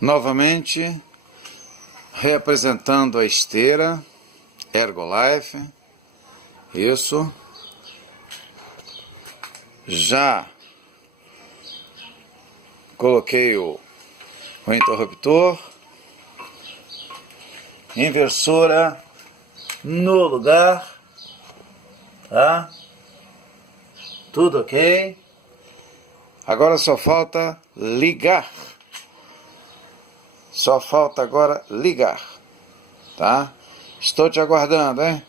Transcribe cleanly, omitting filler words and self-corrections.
Novamente, reapresentando a esteira Ergolife. Isso. Já coloquei o interruptor, inversora no lugar, tá? Tudo ok. Agora só falta ligar. Só falta agora ligar, tá? Estou te aguardando, hein?